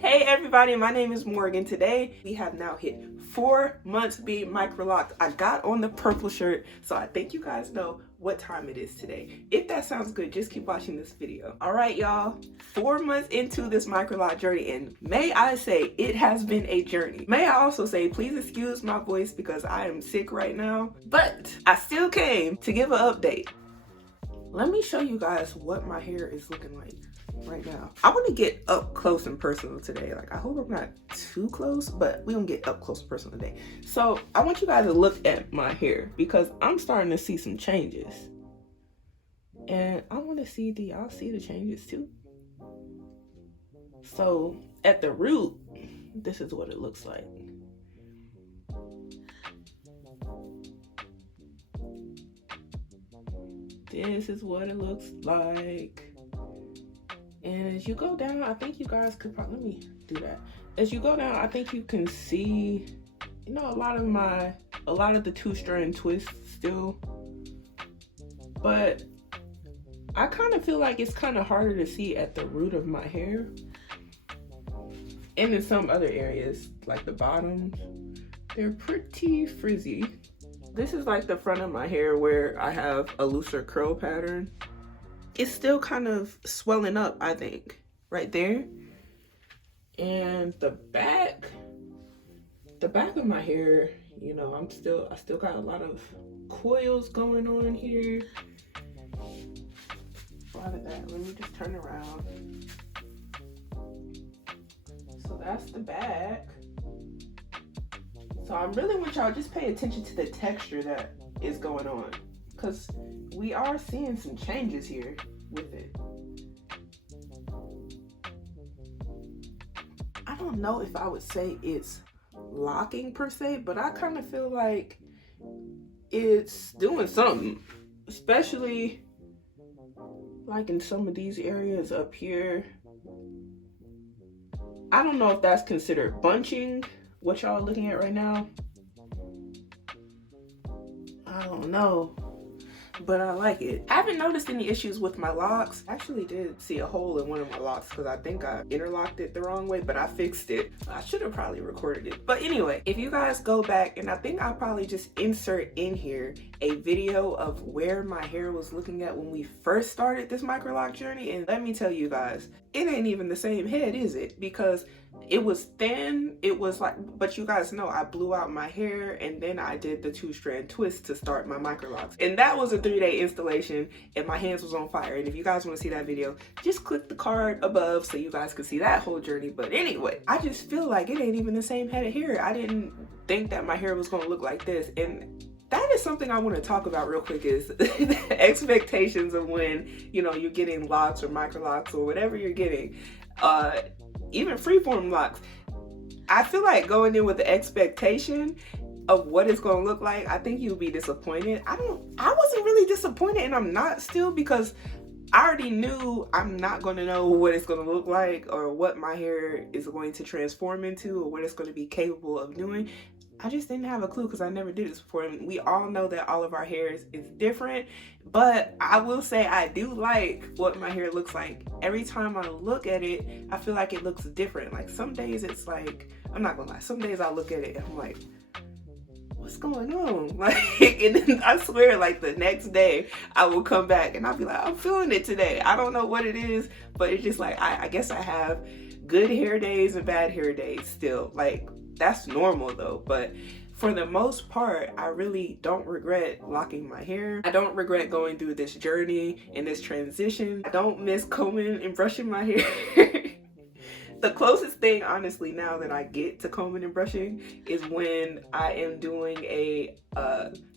Hey everybody, my name is Morgan. Today we have now hit 4 months being microlocked. I got on the purple shirt, so I think you guys know what time it is today. If that sounds good, just keep watching this video. All right, y'all, 4 months into this microlock journey, and may I say it has been a journey. May I also say, please excuse my voice because I am sick right now, but I still came to give an update. Let me show you guys what my hair is looking like right now. I want to get up close and personal today. Like, I hope I'm not too close, but we gonna get up close and personal today. So I want you guys to look at my hair because I'm starting to see some changes, and I want to see, do y'all see the changes too? So at the root, this is what it looks like. This is what it looks like. And as you go down, I think you guys could probably, let me do that. As you go down, I think you can see, you know, a lot of the 2-strand twists still. But I kind of feel like it's kind of harder to see at the root of my hair. And in some other areas, like the bottoms, they're pretty frizzy. This is like the front of my hair where I have a looser curl pattern. It's still kind of swelling up, I think, right there. And the back of my hair, you know, I still got a lot of coils going on here. A lot of that. Let me just turn around. So that's the back. So I really want y'all just pay attention to the texture that is going on, because we are seeing some changes here with it. I don't know if I would say it's locking per se, but I kind of feel like it's doing something, especially like in some of these areas up here. I don't know if that's considered bunching, what y'all are looking at right now. I don't know, but I like it. I haven't noticed any issues with my locks. I actually did see a hole in one of my locks because I think I interlocked it the wrong way, but I fixed it. I should have probably recorded it. But anyway, if you guys go back, and I think I'll probably just insert in here a video of where my hair was looking at when we first started this microlock journey. And let me tell you guys, it ain't even the same head, is it? Because it was thin, it was like, but you guys know I blew out my hair and then I did the 2-strand twist to start my microlocks. And that was a 3-day installation and my hands was on fire. And if you guys want to see that video, just click the card above so you guys can see that whole journey. But anyway, I just feel like it ain't even the same head of hair. I didn't think that my hair was going to look like this. And that is something I want to talk about real quick, is the expectations of when, you know, you're getting locks or microlocks or whatever you're getting. Even freeform locks. I feel like going in with the expectation of what it's going to look like, I think you'll be disappointed. I wasn't really disappointed, and I'm not still, because I already knew I'm not going to know what it's going to look like or what my hair is going to transform into or what it's going to be capable of doing. I just didn't have a clue because I never did this before. And we all know that all of our hairs is different, but I will say I do like what my hair looks like. Every time I look at it, I feel like it looks different. Like some days it's like, I'm not gonna lie, some days I look at it and I'm like, what's going on? Like, and then I swear, like the next day I will come back and I'll be like, I'm feeling it today. I don't know what it is, but it's just like, I guess I have good hair days and bad hair days still. Like, that's normal though, but for the most part, I really don't regret locking my hair. I don't regret going through this journey and this transition. I don't miss combing and brushing my hair. The closest thing, honestly, now that I get to combing and brushing is when I am doing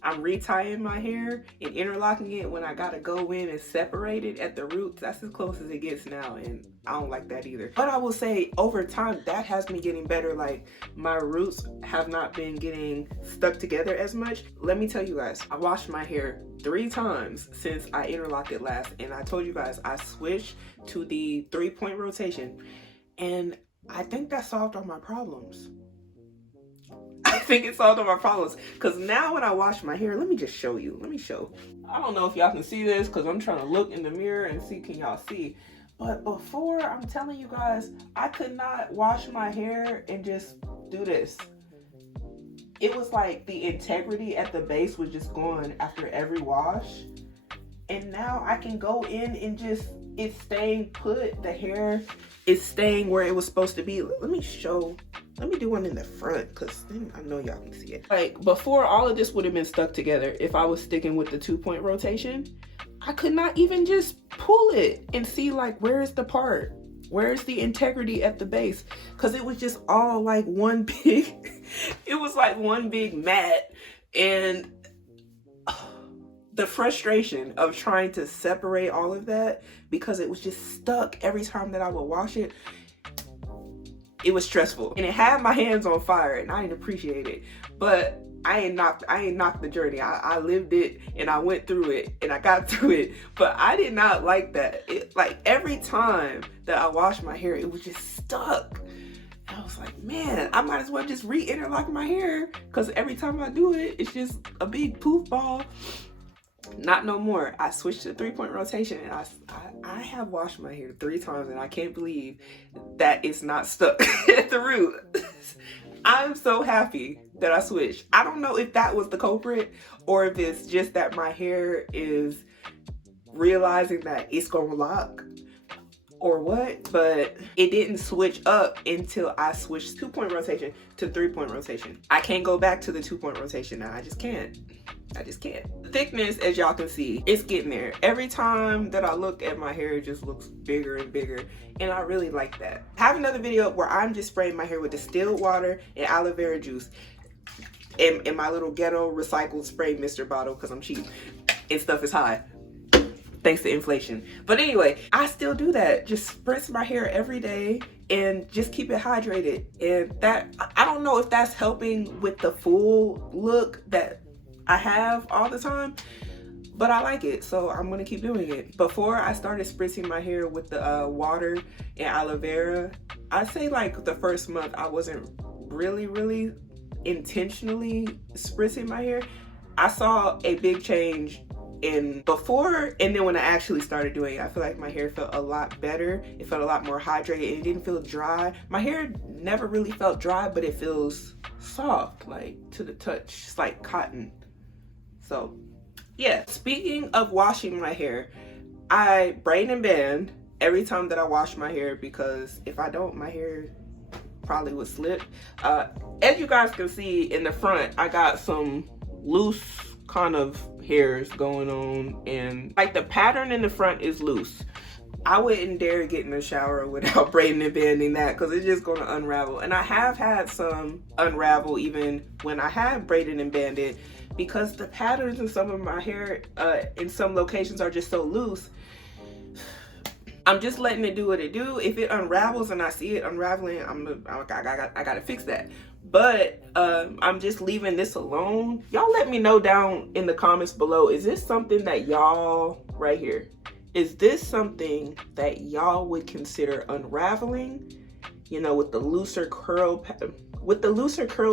I'm retying my hair and interlocking it when I gotta go in and separate it at the roots. That's as close as it gets now, and I don't like that either. But I will say, over time, that has been getting better. Like, my roots have not been getting stuck together as much. Let me tell you guys, I washed my hair 3 times since I interlocked it last, and I told you guys I switched to the 3-point rotation. And I think that solved all my problems. I think it solved all my problems. Because now when I wash my hair, let me just show you. Let me show. I don't know if y'all can see this because I'm trying to look in the mirror and see, can y'all see? But before, I'm telling you guys, I could not wash my hair and just do this. It was like the integrity at the base was just gone after every wash. And now I can go in and just, it's staying put. The hair is staying where it was supposed to be. Let me do one in the front, because then I know y'all can see it. Like before, all of this would have been stuck together if I was sticking with the 2-point rotation. I could not even just pull it and see like, where's the part? Where's the integrity at the base? Because it was just all like one big, it was like one big mat. And the frustration of trying to separate all of that, because it was just stuck every time that I would wash it, it was stressful. And it had my hands on fire, and I didn't appreciate it. But I ain't knocked the journey. I lived it, and I went through it, and I got through it. But I did not like that. Like every time that I washed my hair, it was just stuck. And I was like, man, I might as well just re-interlock my hair, because every time I do it, it's just a big poof ball. Not no more. I switched to 3-point rotation, and I have washed my hair 3 times, and I can't believe that it's not stuck at the root. I'm so happy that I switched. I don't know if that was the culprit, or if it's just that my hair is realizing that it's gonna lock, or what, but it didn't switch up until I switched 2-point rotation to 3-point rotation. I can't go back to the 2-point rotation now. I just can't. The thickness, as y'all can see, it's getting there. Every time that I look at my hair, it just looks bigger and bigger, and I really like that. I have another video where I'm just spraying my hair with distilled water and aloe vera juice in my little ghetto recycled spray mister bottle, because I'm cheap and stuff is high thanks to inflation. But anyway, I still do that. Just spritz my hair every day and just keep it hydrated. And that, I don't know if that's helping with the full look that I have all the time, but I like it, so I'm gonna keep doing it. Before I started spritzing my hair with the water and aloe vera, I'd say like the first month I wasn't really intentionally spritzing my hair. I saw a big change in before, and then when I actually started doing it, I feel like my hair felt a lot better. It felt a lot more hydrated, and it didn't feel dry. My hair never really felt dry, but it feels soft, like to the touch. It's like cotton. So yeah, speaking of washing my hair, I braid and band every time that I wash my hair, because if I don't, my hair probably would slip. As you guys can see in the front, I got some loose kind of hairs going on, and like the pattern in the front is loose. I wouldn't dare get in the shower without braiding and banding that, because it's just going to unravel. And I have had some unravel even when I have braided and banded, because the patterns in some of my hair in some locations are just so loose. I'm just letting it do what it do. If it unravels and I see it unraveling, I gotta fix that. But I'm just leaving this alone. Y'all let me know down in the comments below, is this something that y'all, right here, is this something that y'all would consider unraveling? You know, with the looser curl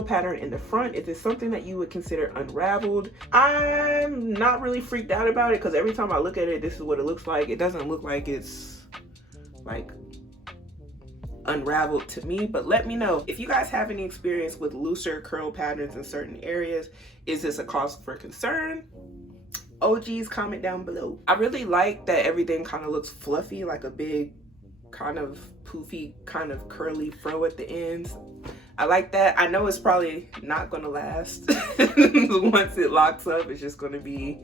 pattern in the front, is it something that you would consider unraveled? I'm not really freaked out about it, because every time I look at it, this is what it looks like. It doesn't look like it's like unraveled to me. But let me know if you guys have any experience with looser curl patterns in certain areas. Is this a cause for concern? OGs, comment down below. I really like that everything kind of looks fluffy, like a big kind of poofy kind of curly fro at the ends. I like that. I know it's probably not gonna last. Once it locks up, it's just gonna be,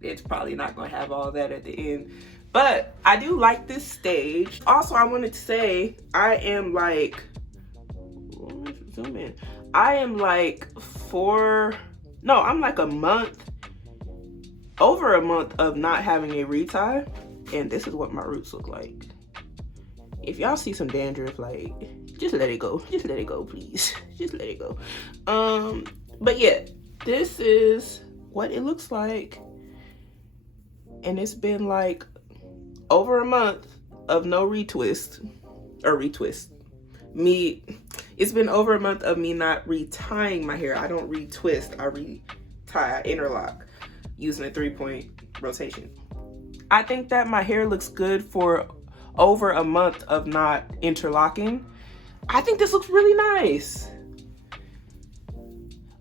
it's probably not gonna have all that at the end. But I do like this stage. Also, I wanted to say, I am like, zoom in. I am like I'm like a month, over a month of not having a retie. And this is what my roots look like. If y'all see some dandruff, like, just let it go. Just let it go, please. Just let it go. But yeah, this is what it looks like. And it's been like over a month of no retwist. It's been over a month of me not retying my hair. I don't retwist, I retie, I interlock using a 3-point rotation. I think that my hair looks good for over a month of not interlocking, I think this looks really nice.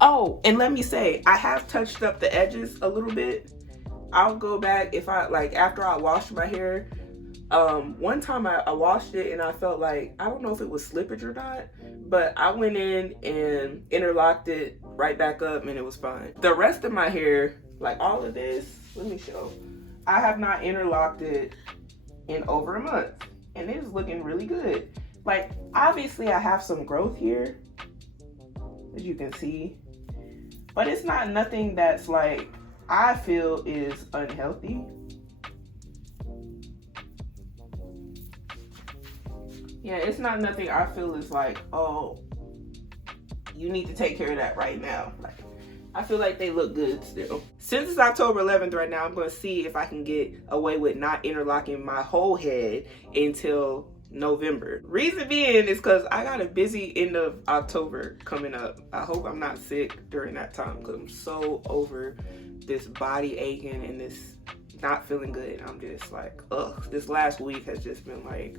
Oh, and let me say, I have touched up the edges a little bit. I'll go back if I, like, after I washed my hair. One time I washed it and I felt like, I don't know if it was slippage or not, but I went in and interlocked it right back up and it was fine. The rest of my hair, like all of this, let me show. I have not interlocked it in over a month and it is looking really good. Like, obviously I have some growth here, as you can see, but it's not nothing that's like, I feel is unhealthy. Yeah, it's not nothing I feel is like, oh, you need to take care of that right now. Like, I feel like they look good still. Since it's October 11th right now, I'm going to see if I can get away with not interlocking my whole head until November. Reason being is because I got a busy end of October coming up. I hope I'm not sick during that time because I'm so over this body aching and this not feeling good. I'm just like, ugh, this last week has just been like,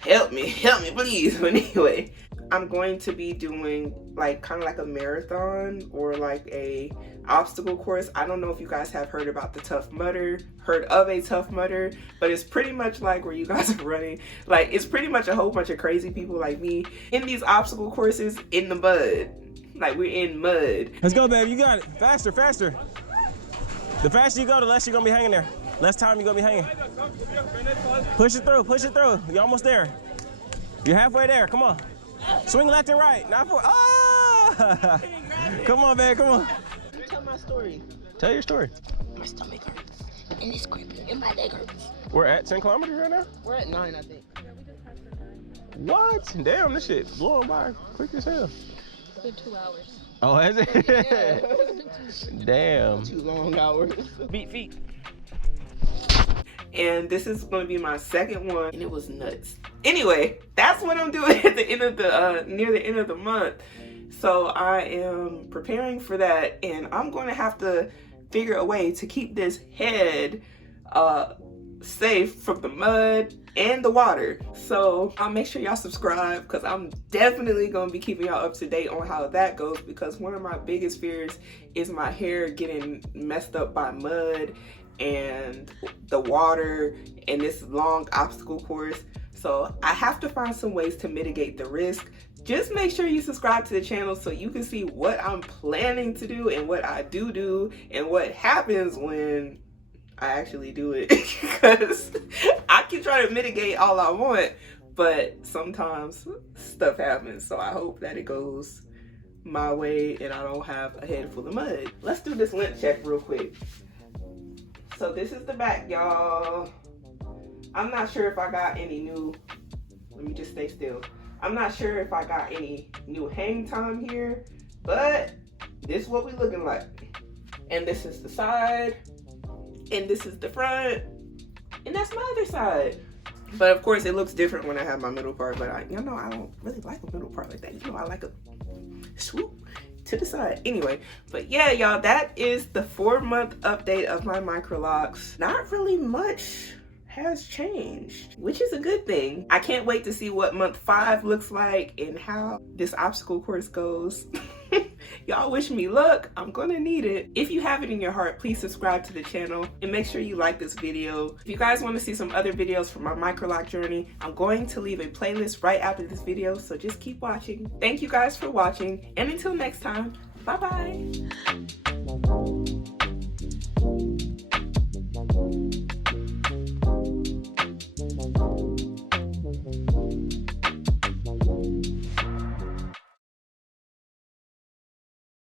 help me please. But anyway, I'm going to be doing like kind of like a marathon or like a obstacle course. I don't know if you guys have heard about the Tough Mudder, heard of a Tough Mudder, but it's pretty much like where you guys are running. Like, it's pretty much a whole bunch of crazy people like me in these obstacle courses in the mud. Like, we're in mud. Let's go, babe. You got it. Faster, faster. The faster you go, the less you're gonna be hanging there. Less time you're gonna be hanging. Push it through, push it through. You're almost there. You're halfway there. Come on. Swing left and right. Not for. Oh! Come on, babe. Come on. Tell my story. Tell your story. My stomach hurts, and it's creeping, and my leg hurts. We're at 10 kilometers right now? We're at 9, I think. What? Damn, this shit blowing by quick as hell. It's been 2 hours. Oh, has it? Yeah. Damn. 2 long hours. Beat feet. And this is going to be my second one, and it was nuts. Anyway, that's what I'm doing at the end of the near the end of the month. So I am preparing for that, and I'm going to have to figure a way to keep this head safe from the mud and the water. So I'll make sure y'all subscribe because I'm definitely going to be keeping y'all up to date on how that goes, because one of my biggest fears is my hair getting messed up by mud and the water and this long obstacle course. So I have to find some ways to mitigate the risk. Just make sure you subscribe to the channel so you can see what I'm planning to do and what I do and what happens when I actually do it. Because I can try to mitigate all I want, but sometimes stuff happens. So I hope that it goes my way and I don't have a head full of mud. Let's do this lint check real quick. So this is the back, y'all. I'm not sure if I got any new, let me just stay still. I'm not sure if I got any new hang time here, but this is what we looking like. And this is the side, and this is the front, and that's my other side. But of course it looks different when I have my middle part, but I don't really like a middle part like that. You know, I like a swoop to the side. Anyway, but yeah, y'all, that is the 4-month update of my Microlocs. Not really much has changed, which is a good thing. I can't wait to see what month 5 looks like and how this obstacle course goes. Y'all wish me luck. I'm gonna need it. If you have it in your heart, please subscribe to the channel and make sure you like this video. If you guys want to see some other videos from my Microloc journey, I'm going to leave a playlist right after this video, so just keep watching. Thank you guys for watching, and until next time, bye bye.